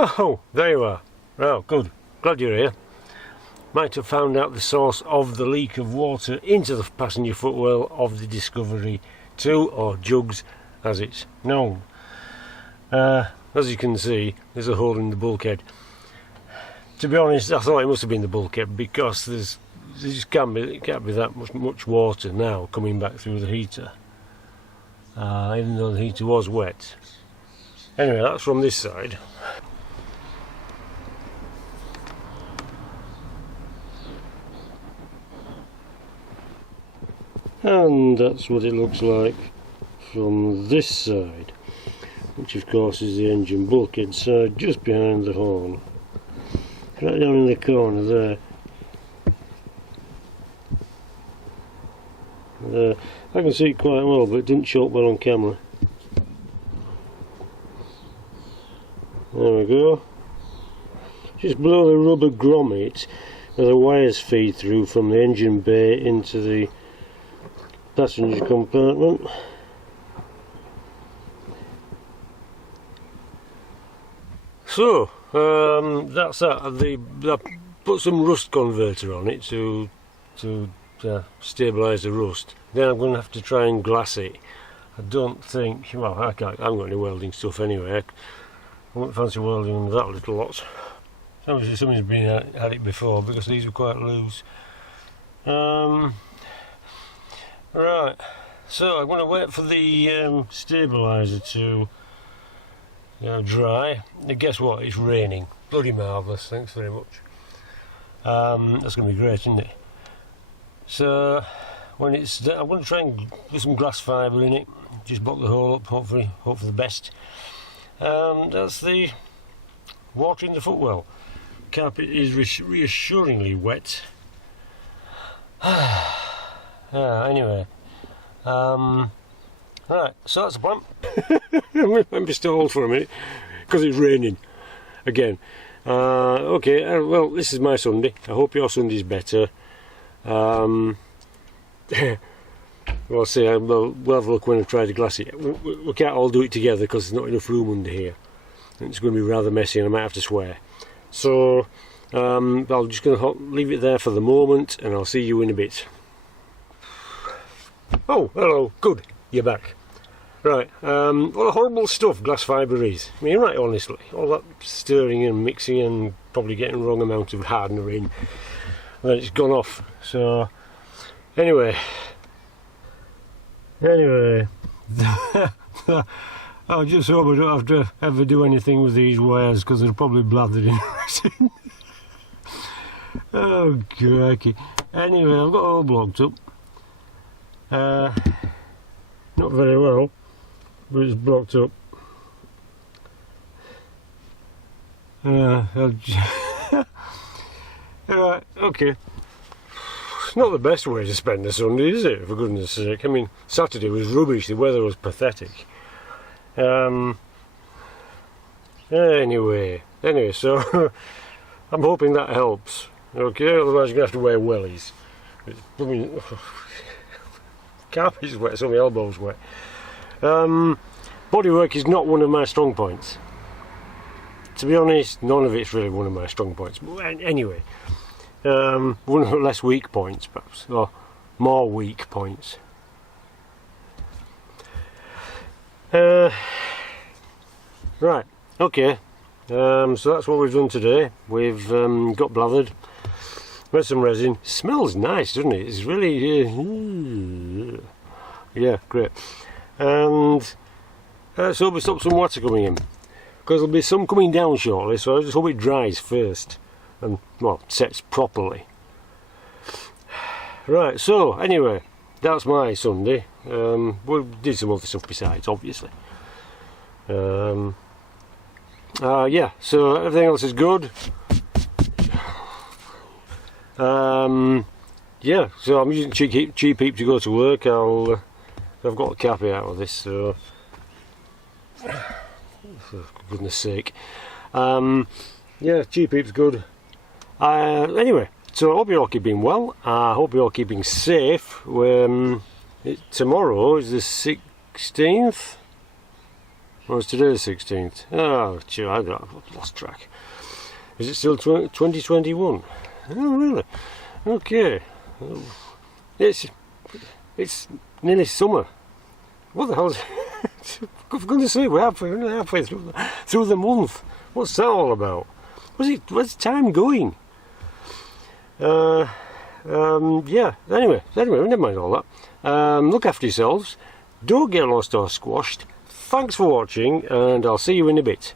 Oh, there you are. Oh, good. Glad you're here. Might have found out the source of the leak of water into the passenger footwell of the Discovery 2, or Jugs as it's known. As you can see, there's a hole in the bulkhead. To be honest, I thought it must have been the bulkhead because there just can't be that much water now coming back through the heater, even though the heater was wet. Anyway, that's from this side. And that's what it looks like from this side, which of course is the engine bulkhead side, just behind the horn, right down in the corner there. I can see it quite well, but it didn't show up well on camera. There we go. Just below the rubber grommet where the wires feed through from the engine bay into the passenger compartment. So that's that. I put some rust converter on it to stabilise the rust. Then I'm going to have to try and glass it. I don't think, well, I haven't got any welding stuff anyway. I wouldn't fancy welding that little lot. Obviously somebody's been at it before because these were quite loose. Right, so I'm going to wait for the stabiliser to dry. And guess what? It's raining. Bloody marvellous, thanks very much. That's going to be great, isn't it? So when it's done, I'm going to try and put some glass fibre in it, just block the hole up, hopefully, hope for the best. That's the water in the footwell. Carpet is reassuringly wet. Anyway, right, so that's the plan. I'm just hold for a minute because it's raining again. Okay, well, this is my Sunday. I hope your Sunday's better. Well, I'll say we'll have a look when I try to glass it. We can't all do it together because there's not enough room under here. It's going to be rather messy and I might have to swear. So I'm just going to leave it there for the moment and I'll see you in a bit. Oh, hello, good, you're back. Right, what a horrible stuff glass fibre is. I mean, right, honestly, all that stirring and mixing and probably getting the wrong amount of hardener in, then it's gone off. So, anyway, I just hope I don't have to ever do anything with these wires because they're probably blathered in resin. Oh, crikey. Anyway, I've got it all blocked up. Not very well, but it's blocked up. Right, okay. It's not the best way to spend a Sunday, is it, for goodness sake? I mean, Saturday was rubbish, the weather was pathetic. Anyway, so I'm hoping that helps. Okay, otherwise you're going to have to wear wellies. I mean, carpet's wet, so my elbow's wet. Bodywork is not one of my strong points. To be honest, none of it's really one of my strong points. But anyway, one of the less weak points, perhaps, or more weak points. Right, okay. So that's what we've done today. We've got blathered, made some resin. Smells nice, doesn't it? It's really, yeah, great. And so we stop some water coming in, because there'll be some coming down shortly. So I just hope it dries first and, well, sets properly. Right. So anyway, that's my Sunday. We did some other stuff besides, obviously. Yeah, so everything else is good. Yeah, so I'm using cheap heap to go to work. I've got a cappy out of this, so for goodness sake. Yeah, cheap heap's good. Anyway, so I hope you're all keeping well. I hope you're all keeping safe. Tomorrow is the 16th. Well, it's today the 16th. Oh, gee, I've lost track. Is it still 2021? Oh, really? Okay. It's nearly summer. What the hell is it? For goodness sake, we're halfway through the month. What's that all about? Where's time going? Yeah, anyway, never mind all that. Look after yourselves. Don't get lost or squashed. Thanks for watching, and I'll see you in a bit.